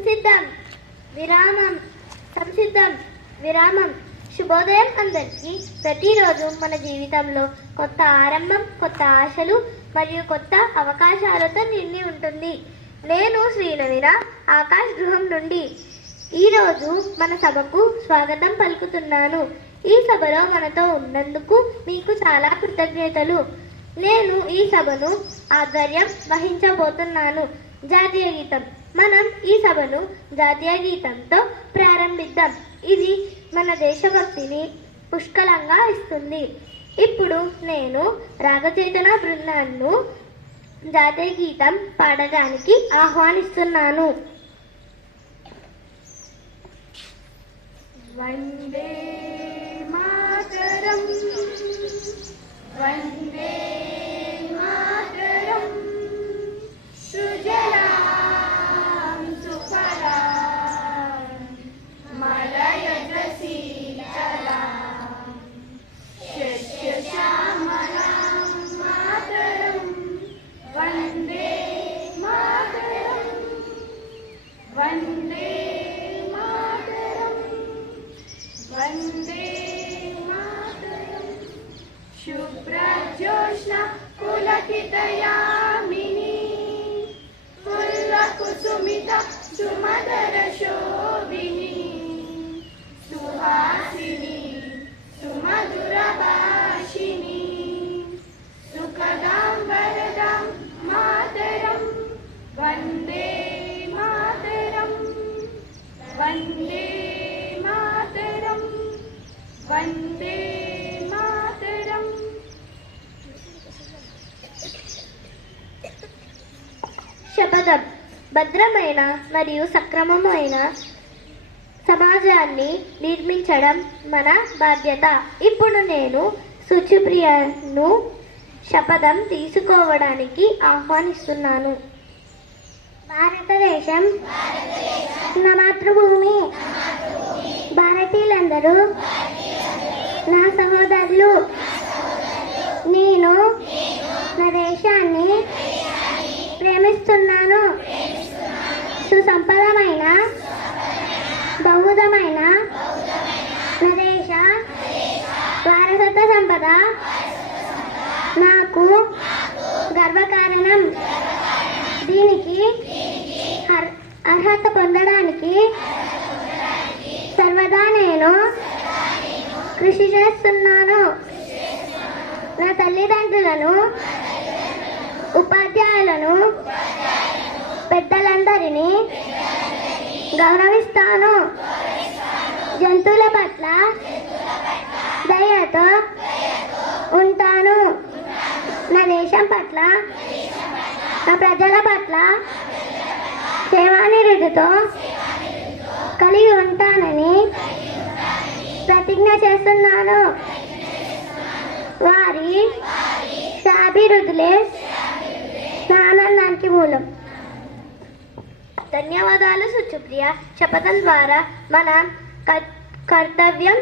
సంసిద్ధం విరామం సంసిద్ధం విరామం. శుభోదయం అందరికీ. ప్రతిరోజు మన జీవితంలో కొత్త ఆరంభం, కొత్త ఆశలు మరియు కొత్త అవకాశాలతో నిండి ఉంటుంది. నేను శ్రీనవీన ఆకాశ్ గృహం నుండి ఈరోజు మన సభకు స్వాగతం పలుకుతున్నాను. ఈ సభలో మనతో ఉన్నందుకు మీకు చాలా కృతజ్ఞతలు. నేను ఈ సభను ఆధ్వర్యం వహించబోతున్నాను. జాతీయ గీతం. మనం ఈ సభను జాతీయ గీతంతో ప్రారంభిద్దాం. ఇది మన దేశభక్తిని పుష్కలంగా ఇస్తుంది. ఇప్పుడు నేను రాగచేతన బృందాన్ని జాతీయ గీతం పాడడానికి ఆహ్వానిస్తున్నాను. వందే మాతరం వందే మాతరం సుజలాం సుఫలాం మలయజ శీతలాం శస్యశ్యామలాం మాతరం వందే మాతరం వందే మాతరం వందే మాతరం. శుభ్రజ్యోత్స్న పులకితయామిని పుల్లకుసుమిత సుమధర శోభిని సుహాసిని సుమధుర భాషిని సుఖదాం వరదాం మాతరం వందే మాతరం వందే మాతరం వందే మాతరం. శపథం. భద్రమైన మరియు సక్రమమైన సమాజాన్ని నిర్మించడం మన బాధ్యత. ఇప్పుడు నేను సుచిప్రియను శపథం తీసుకోవడానికి ఆహ్వానిస్తున్నాను. భారతదేశం నా మాతృభూమి. భారతీయులందరూ నా సహోదరులు. నేను నా దేశాన్ని ప్రేమిస్తున్నాను. సుసంపన్నమైన బహుదమైన నా దేశ వారసత్వ సంపద నాకు గర్వకారణం. దీనికి అర్హత పొందడానికి సర్వదా నేను కృషి చేస్తున్నాను. నా తల్లిదండ్రులను, ఉపాధ్యాయులను, పెద్దలందరినీ గౌరవిస్తాను. జంతువుల పట్ల దయతో ఉంటాను. నా దేశం పట్ల, నా ప్రజల పట్ల సేవానిరతితో కలిగి ఉంటానని ప్రతిజ్ఞ చేస్తున్నాను. వారి అభివృద్ధులే నా ఆనందానికి మూలం. ధన్యవాదాలు సుచిప్రియ. శపథం ద్వారా మన కర్తవ్యం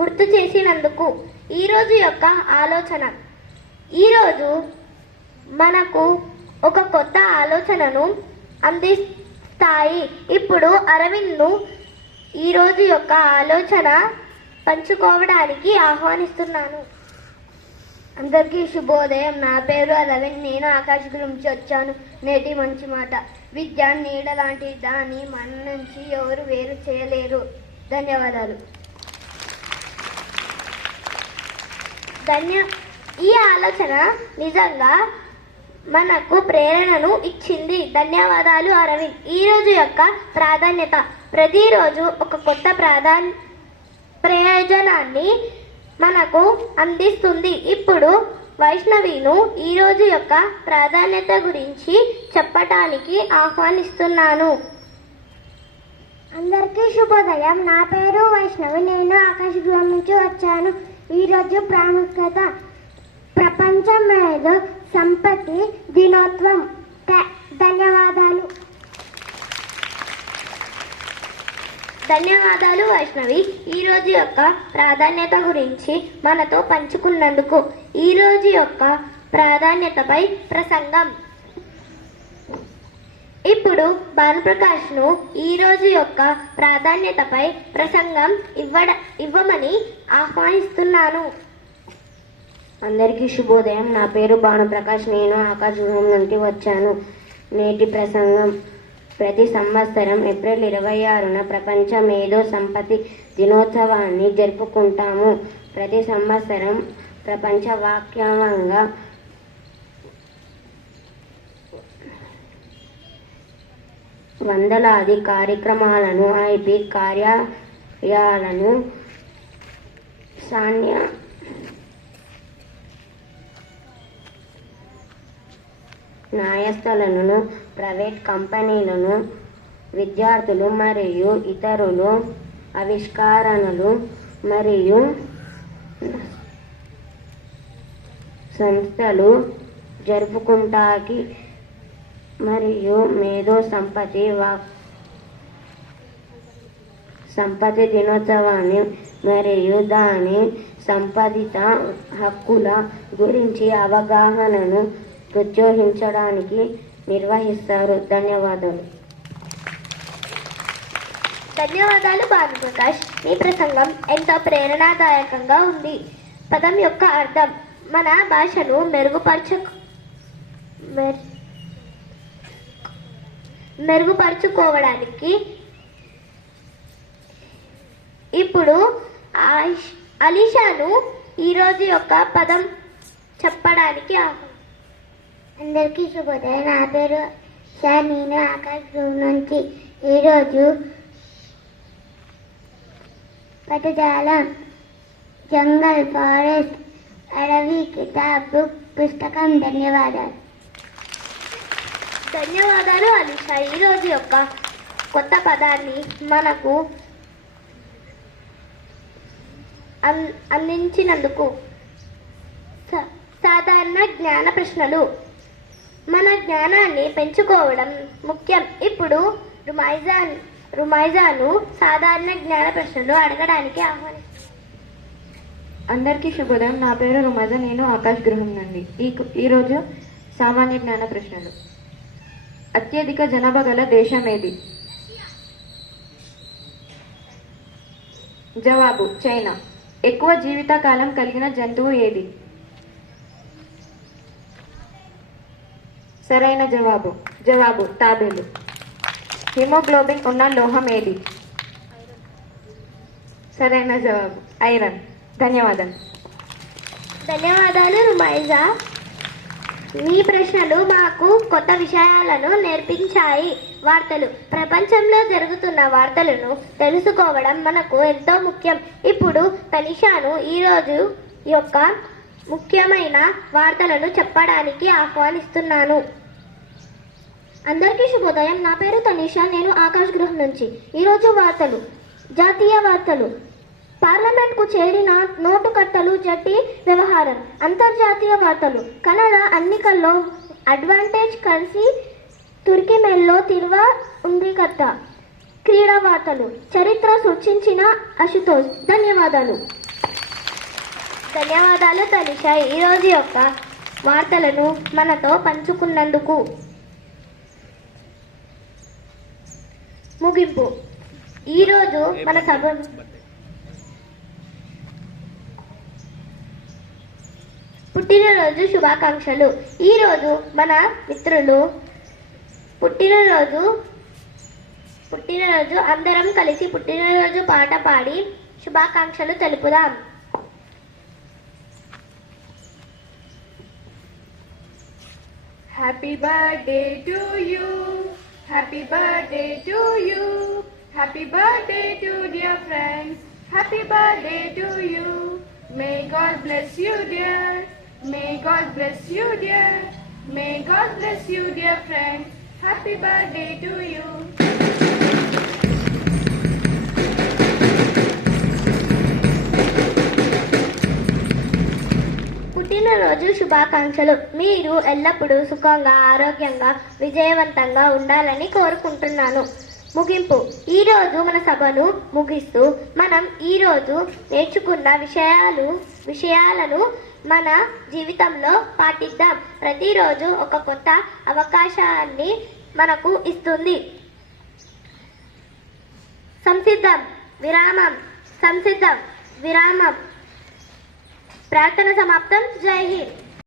గుర్తు చేసినందుకు. ఈరోజు యొక్క ఆలోచన. ఈరోజు మనకు ఒక కొత్త ఆలోచనను అందిస్తాయి. ఇప్పుడు అరవింద్ను ఈరోజు యొక్క ఆలోచన పంచుకోవడానికి ఆహ్వానిస్తున్నాను. అందరికీ శుభోదయం. నా పేరు అరవింద్. నేను ఆకాశ్ గురించి వచ్చాను. నేటి మంచి మాట. విద్య నీడ లాంటి దాన్ని మన నుంచి ఎవరు వేరు చేయలేరు. ధన్యవాదాలు. ఈ ఆలోచన నిజంగా మనకు ప్రేరణను ఇచ్చింది. ధన్యవాదాలు అరవింద్. ఈరోజు యొక్క ప్రాధాన్యత. ప్రతిరోజు ఒక కొత్త ప్రయోజనాన్ని మనకు అందిస్తుంది. ఇప్పుడు వైష్ణవిను ఈరోజు యొక్క ప్రాధాన్యత గురించి చెప్పటానికి ఆహ్వానిస్తున్నాను. అందరికీ శుభోదయం. నా పేరు వైష్ణవి. నేను ఆకాశ గృహం నుంచి వచ్చాను. ఈరోజు ప్రాముఖ్యత ప్రపంచ మేధో సంపత్తి దినోత్సవం. ధన్యవాదాలు. ధన్యవాదాలు వైష్ణవి. ఈరోజు యొక్క ప్రాధాన్యత గురించి మనతో పంచుకున్నందుకు. ఈరోజు యొక్క ప్రాధాన్యతపై ప్రసంగం. ఇప్పుడు భానుప్రకాష్ను ఈ రోజు యొక్క ప్రాధాన్యతపై ప్రసంగం ఇవ్వమని ఆహ్వానిస్తున్నాను. అందరికీ శుభోదయం. నా పేరు భానుప్రకాష్. నేను ఆకాశగృహం నుండి వచ్చాను. నేటి ప్రసంగం: ప్రతి సంవత్సరం ఏప్రిల్ 26న ప్రపంచ మేధో సంపత్తి దినోత్సవాన్ని జరుపుకుంటాము. ప్రతి సంవత్సరం ప్రపంచవ్యాప్తంగా వందలాది కార్యక్రమాలను, ఐపీ కార్యాలయాలను, న్యాయస్థానాలను, ప్రైవేట్ కంపెనీలను, విద్యార్థులు మరియు ఇతరులు ఆవిష్కరణలు మరియు సంస్థలు జరుపుకుంటాకి మరియు మేధో సంపత్తి దినోత్సవాన్ని మరియు దాని సంపాదిత హక్కుల గురించి అవగాహనను ప్రోత్సహించడానికి నిర్వహిస్తారు. ధన్యవాదాలు. ధన్యవాదాలు భానుప్రకాష్. మీ ప్రసంగం ఎంతో ప్రేరణాదాయకంగా ఉంది. పదం యొక్క అర్థం: మన భాషను మెరుగుపరుచుకోవడానికి. ఇప్పుడు అలీషాను ఈ రోజు యొక్క పదం చెప్పడానికి అందరికీ శుభోదయం. నా పేరు షా. నేను ఆకాశ్ గ్రూప్ నుంచి ఈరోజు పదజాలం, జంగల్, ఫారెస్ట్, అడవి, కితాబ్, బుక్, పుస్తకం. ధన్యవాదాలు. ధన్యవాదాలు అలీషా. ఈ రోజు యొక్క కొత్త పదాన్ని మనకు అందించినందుకు. సాధారణ జ్ఞాన ప్రశ్నలు. మన జ్ఞానాన్ని పెంచుకోవడం ముఖ్యం. ఇప్పుడు రుమైజాను సాధారణ జ్ఞాన ప్రశ్నలు అడగడానికి ఆహ్వానిస్తాను. అందరికీ శుభోదయం. నా పేరు రుమైజా. నేను ఆకాశ్ గృహం నుండి. ఈరోజు సామాన్య జ్ఞాన ప్రశ్నలు. అత్యధిక జనాభా గల దేశం ఏది? జవాబు: చైనా. ఎక్కువ జీవితకాలం కలిగిన జంతువు ఏది? సరైన జవాబు తాబేలు. హిమోగ్లోబిన్ ఉన్న లోహం ఏది? సరైన జవాబు ఐరన్. ధన్యవాదాలు. ధన్యవాదాలు రుమైజా. మీ ప్రశ్నలు మాకు కొత్త విషయాలను నేర్పించాయి. వార్తలు. ప్రపంచంలో జరుగుతున్న వార్తలను తెలుసుకోవడం మనకు ఎంతో ముఖ్యం. ఇప్పుడు తనిషాను ఈ రోజు యొక్క ముఖ్యమైన వార్తలను చెప్పడానికి ఆహ్వానిస్తున్నాను. అందరికీ శుభోదయం. నా పేరు తనిషా. నేను ఆకాశ్ గృహం నుంచి. ఈరోజు వార్తలు. జాతీయ వార్తలు. పార్లమెంట్కు చేరిన నోటు కట్టలు జట్టి వ్యవహారం. అంతర్జాతీయ వార్తలు. కెనడా ఎన్నికల్లో అడ్వాంటేజ్ కలిసి తుర్కిమెల్లో తిరువ ఉంది కట్ట. క్రీడా వార్తలు. చరిత్ర సృష్టించిన అశుతోష్. ధన్యవాదాలు. ధన్యవాదాలు తనిషా ఈ రోజు యొక్క వార్తలను మనతో పంచుకున్నందుకు. ముగింపు. ఈరోజు మన సభను పుట్టినరోజు శుభాకాంక్షలు. ఈరోజు మన మిత్రులు పుట్టినరోజు అందరం కలిసి పుట్టినరోజు పాట పాడి శుభాకాంక్షలు తెలుపుదాం. Happy birthday to you. Happy birthday to you. Happy birthday to dear friends. Happy birthday to you. May God bless you, dear. May God bless you, dear. May God bless you, dear friends. Happy birthday to you. పుట్టినరోజు శుభాకాంక్షలు. మీరు ఎల్లప్పుడూ సుఖంగా, ఆరోగ్యంగా, విజయవంతంగా ఉండాలని కోరుకుంటున్నాను. ముగింపు. ఈరోజు మన సభను ముగిస్తూ మనం ఈరోజు నేర్చుకున్న విషయాలను మన జీవితంలో పాటిద్దాం. ప్రతిరోజు ఒక కొత్త అవకాశాన్ని మనకు ఇస్తుంది. సంసిద్ధం విరామం, సంసిద్ధం విరామం. ప్రార్థన సమాప్తం. జై హింద్.